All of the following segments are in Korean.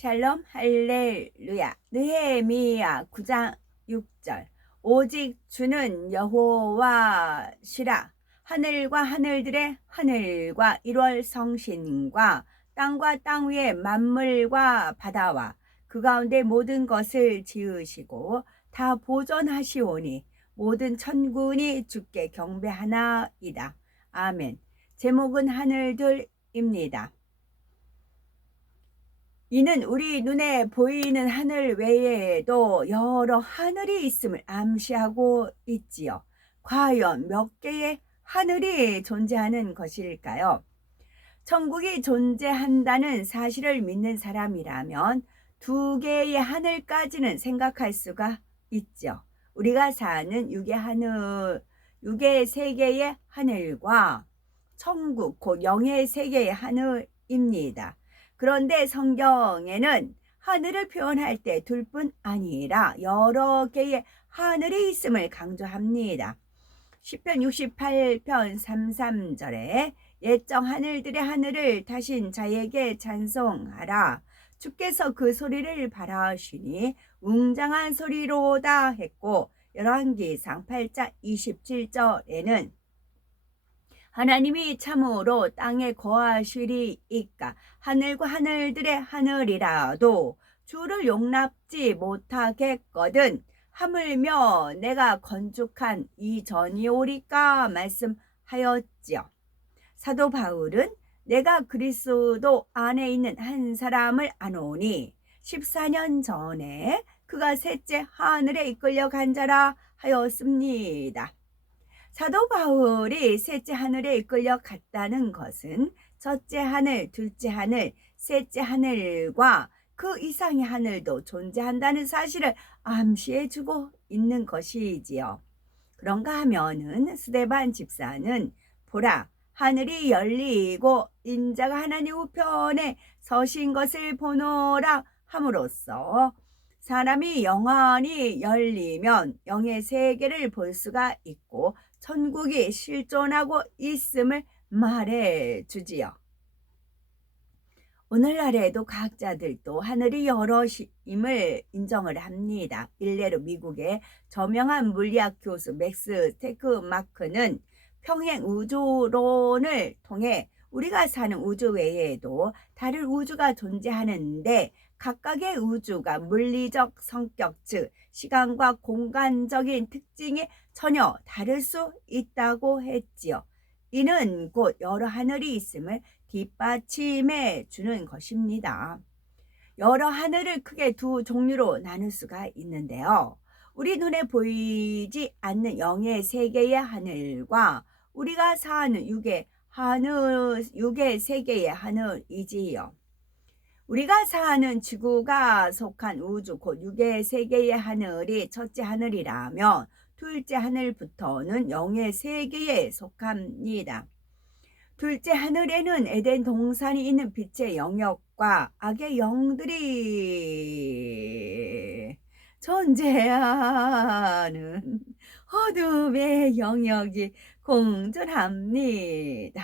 샬롬 할렐루야. 느헤미야 9장 6절. 오직 주는 여호와시라. 하늘과 하늘들의 하늘과 1월 성신과 땅과 땅 위의 만물과 바다와 그 가운데 모든 것을 지으시고 다 보존하시오니 모든 천군이 주께 경배하나이다. 아멘. 제목은 하늘들입니다. 이는 우리 눈에 보이는 하늘 외에도 여러 하늘이 있음을 암시하고 있지요. 과연 몇 개의 하늘이 존재하는 것일까요? 천국이 존재한다는 사실을 믿는 사람이라면 2개의 하늘까지는 생각할 수가 있죠. 우리가 사는 6의 세계의 하늘과 천국, 곧 영의 세계의 하늘입니다. 그런데 성경에는 하늘을 표현할 때 둘뿐 아니라 여러 개의 하늘이 있음을 강조합니다. 시편 68편 33절에 옛적 하늘들의 하늘을 타신 자에게 찬송하라. 주께서 그 소리를 바라시니 웅장한 소리로다 했고, 열왕기상 8장 27절에는 하나님이 참으로 땅에 거하시리이까 하늘과 하늘들의 하늘이라도 주를 용납지 못하겠거든 하물며 내가 건축한 이 전이오리까 말씀하였지요. 사도 바울은 내가 그리스도 안에 있는 한 사람을 아노니 14년 전에 그가 셋째 하늘에 이끌려 간 자라 하였습니다. 사도 바울이 셋째 하늘에 이끌려 갔다는 것은 첫째 하늘, 둘째 하늘, 셋째 하늘과 그 이상의 하늘도 존재한다는 사실을 암시해주고 있는 것이지요. 그런가 하면은 스데반 집사는 보라, 하늘이 열리고 인자가 하나님 우편에 서신 것을 보노라 함으로써 사람이 영안이 열리면 영의 세계를 볼 수가 있고 천국이 실존하고 있음을 말해주지요. 오늘날에도 과학자들도 하늘이 여럿임을 인정을 합니다. 일례로 미국의 저명한 물리학 교수 맥스 스테크마크는 평행 우주론을 통해 우리가 사는 우주 외에도 다른 우주가 존재하는데 각각의 우주가 물리적 성격, 즉 시간과 공간적인 특징이 전혀 다를 수 있다고 했지요. 이는 곧 여러 하늘이 있음을 뒷받침해 주는 것입니다. 여러 하늘을 크게 두 종류로 나눌 수가 있는데요. 우리 눈에 보이지 않는 영의 세계의 하늘과 우리가 사는 육의 세계의 하늘이지요. 우리가 사는 지구가 속한 우주 곧 육의 세계의 하늘이 첫째 하늘이라면 둘째 하늘부터는 영의 세계에 속합니다. 둘째 하늘에는 에덴 동산이 있는 빛의 영역과 악의 영들이 존재하는 어둠의 영역이 공존합니다.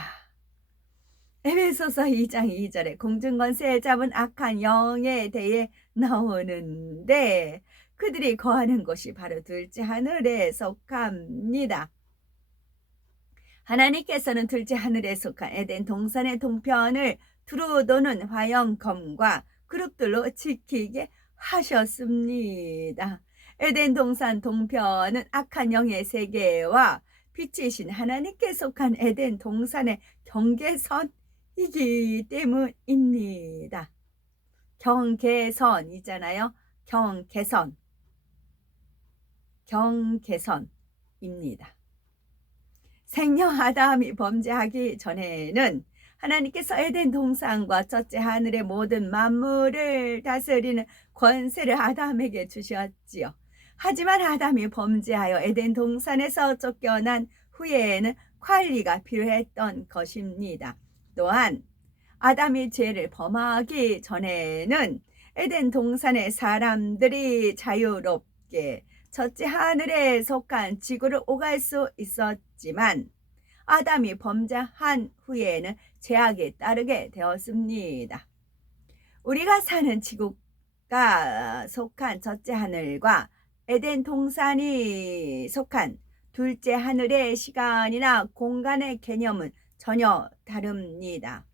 에베소서 2장 2절에 공중권세 잡은 악한 영에 대해 나오는데 그들이 거하는 곳이 바로 둘째 하늘에 속합니다. 하나님께서는 둘째 하늘에 속한 에덴 동산의 동편을 두루 도는 화영검과 그룹들로 지키게 하셨습니다. 에덴 동산 동편은 악한 영의 세계와 빛이신 하나님께 속한 에덴 동산의 경계선이기 때문입니다. 경계선이잖아요. 경계선입니다. 생명 아담이 범죄하기 전에는 하나님께서 에덴 동산과 첫째 하늘의 모든 만물을 다스리는 권세를 아담에게 주셨지요. 하지만 아담이 범죄하여 에덴 동산에서 쫓겨난 후에는 관리가 필요했던 것입니다. 또한 아담이 죄를 범하기 전에는 에덴 동산의 사람들이 자유롭게 첫째 하늘에 속한 지구를 오갈 수 있었지만 아담이 범죄한 후에는 죄악이 따르게 되었습니다. 우리가 사는 지구가 속한 첫째 하늘과 에덴 동산이 속한 둘째 하늘의 시간이나 공간의 개념은 전혀 다릅니다.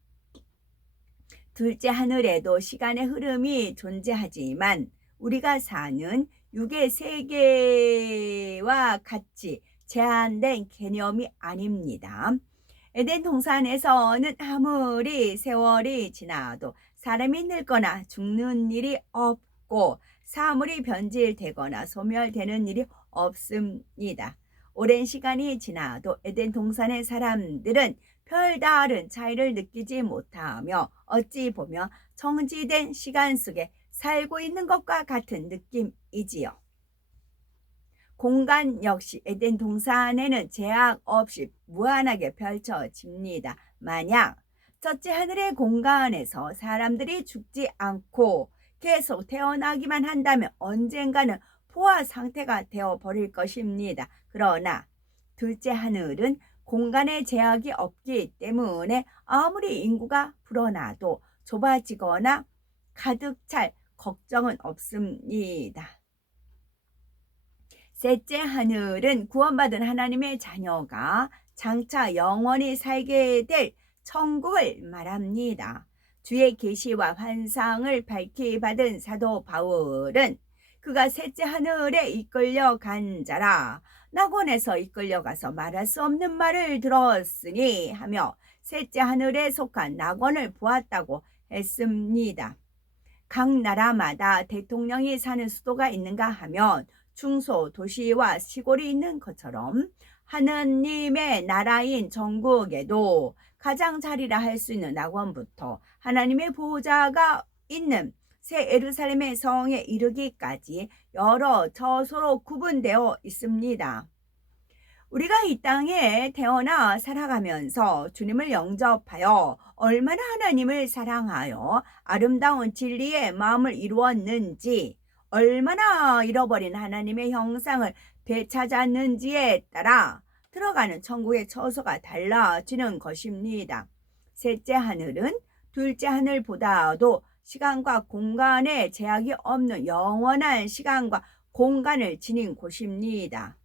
둘째 하늘에도 시간의 흐름이 존재하지만 우리가 사는 육의 세계와 같이 제한된 개념이 아닙니다. 에덴 동산에서는 아무리 세월이 지나도 사람이 늙거나 죽는 일이 없고 사물이 변질되거나 소멸되는 일이 없습니다. 오랜 시간이 지나도 에덴 동산의 사람들은 별다른 차이를 느끼지 못하며 어찌 보면 정지된 시간 속에 살고 있는 것과 같은 느낌이지요. 공간 역시 에덴 동산에는 제약 없이 무한하게 펼쳐집니다. 만약 첫째 하늘의 공간에서 사람들이 죽지 않고 계속 태어나기만 한다면 언젠가는 포화 상태가 되어버릴 것입니다. 그러나 둘째 하늘은 공간의 제약이 없기 때문에 아무리 인구가 불어나도 좁아지거나 가득 찰 걱정은 없습니다. 셋째 하늘은 구원받은 하나님의 자녀가 장차 영원히 살게 될 천국을 말합니다. 주의 계시와 환상을 밝히 받은 사도 바울은 그가 셋째 하늘에 이끌려간 자라 낙원에서 이끌려가서 말할 수 없는 말을 들었으니 하며 셋째 하늘에 속한 낙원을 보았다고 했습니다. 각 나라마다 대통령이 사는 수도가 있는가 하면 중소 도시와 시골이 있는 것처럼 하나님의 나라인 전국에도 가장자리라 할 수 있는 낙원부터 하나님의 보호자가 있는 새 예루살렘의 성에 이르기까지 여러 처소로 구분되어 있습니다. 우리가 이 땅에 태어나 살아가면서 주님을 영접하여 얼마나 하나님을 사랑하여 아름다운 진리의 마음을 이루었는지, 얼마나 잃어버린 하나님의 형상을 되찾았는지에 따라 들어가는 천국의 처소가 달라지는 것입니다. 셋째 하늘은 둘째 하늘보다도 시간과 공간에 제약이 없는 영원한 시간과 공간을 지닌 곳입니다.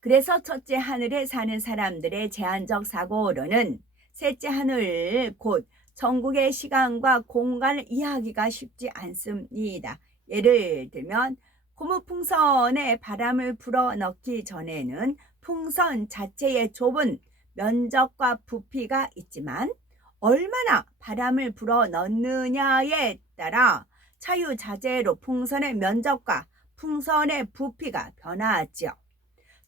그래서 첫째 하늘에 사는 사람들의 제한적 사고로는 셋째 하늘 곧 천국의 시간과 공간을 이해하기가 쉽지 않습니다. 예를 들면 고무풍선에 바람을 불어넣기 전에는 풍선 자체의 좁은 면적과 부피가 있지만 얼마나 바람을 불어넣느냐에 따라 자유자재로 풍선의 면적과 풍선의 부피가 변하지요.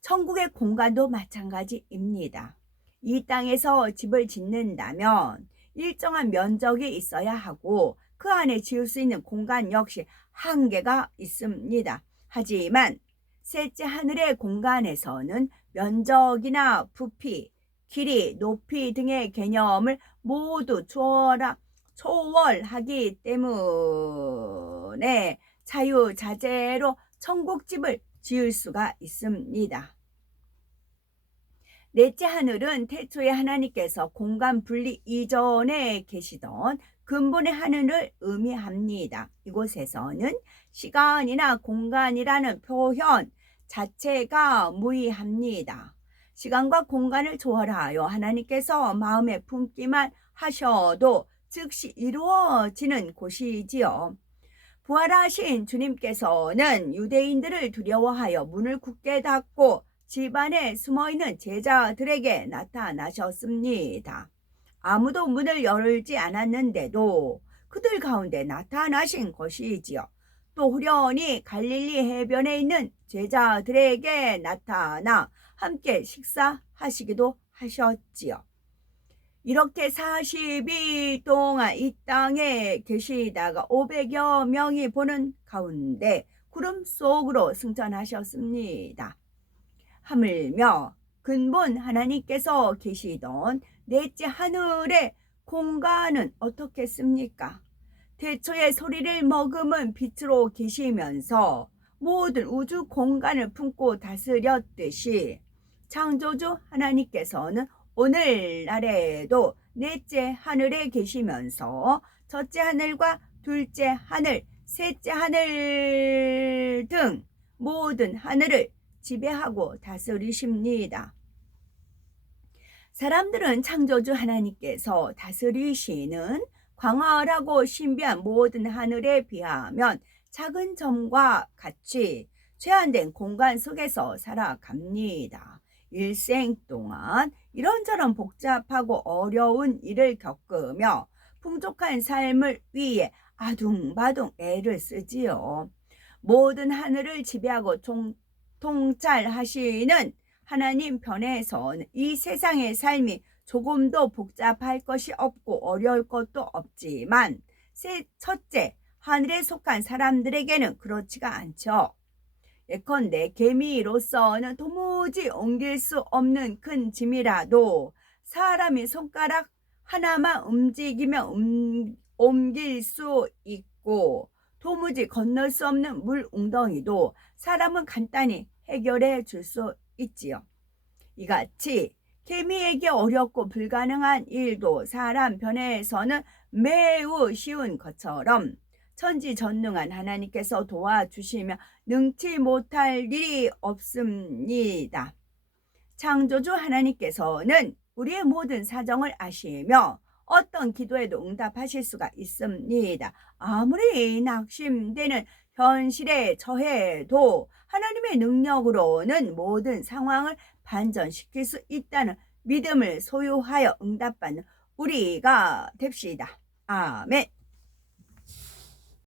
천국의 공간도 마찬가지입니다. 이 땅에서 집을 짓는다면 일정한 면적이 있어야 하고 그 안에 지을 수 있는 공간 역시 한계가 있습니다. 하지만 셋째 하늘의 공간에서는 면적이나 부피, 길이, 높이 등의 개념을 모두 초월하기 때문에 자유자재로 천국집을 지을 수가 있습니다. 넷째 하늘은 태초에 하나님께서 공간 분리 이전에 계시던 근본의 하늘을 의미합니다. 이곳에서는 시간이나 공간이라는 표현 자체가 무의합니다. 시간과 공간을 초월하여 하나님께서 마음에 품기만 하셔도 즉시 이루어지는 곳이지요. 부활하신 주님께서는 유대인들을 두려워하여 문을 굳게 닫고 집안에 숨어있는 제자들에게 나타나셨습니다. 아무도 문을 열지 않았는데도 그들 가운데 나타나신 것이지요. 또 후련히 갈릴리 해변에 있는 제자들에게 나타나 함께 식사하시기도 하셨지요. 이렇게 40일 동안 이 땅에 계시다가 500여 명이 보는 가운데 구름 속으로 승천하셨습니다. 하물며 근본 하나님께서 계시던 넷째 하늘의 공간은 어떻겠습니까? 태초에 소리를 머금은 빛으로 계시면서 모든 우주 공간을 품고 다스렸듯이 창조주 하나님께서는 오늘날에도 넷째 하늘에 계시면서 첫째 하늘과 둘째 하늘, 셋째 하늘 등 모든 하늘을 지배하고 다스리십니다. 사람들은 창조주 하나님께서 다스리시는 광활하고 신비한 모든 하늘에 비하면 작은 점과 같이 제한된 공간 속에서 살아갑니다. 일생 동안 이런저런 복잡하고 어려운 일을 겪으며 풍족한 삶을 위해 아둥바둥 애를 쓰지요. 모든 하늘을 지배하고 통찰하시는 하나님 편에선 이 세상의 삶이 조금도 복잡할 것이 없고 어려울 것도 없지만 첫째, 하늘에 속한 사람들에게는 그렇지가 않죠. 예컨대 개미로서는 도무지 옮길 수 없는 큰 짐이라도 사람이 손가락 하나만 움직이며 옮길 수 있고, 도무지 건널 수 없는 물 웅덩이도 사람은 간단히 해결해 줄 수 있지요. 이같이 개미에게 어렵고 불가능한 일도 사람 편에서는 매우 쉬운 것처럼 천지전능한 하나님께서 도와주시며 능치 못할 일이 없습니다. 창조주 하나님께서는 우리의 모든 사정을 아시며 어떤 기도에도 응답하실 수가 있습니다. 아무리 낙심되는 현실에 처해도 하나님의 능력으로는 모든 상황을 반전시킬 수 있다는 믿음을 소유하여 응답받는 우리가 됩시다. 아멘.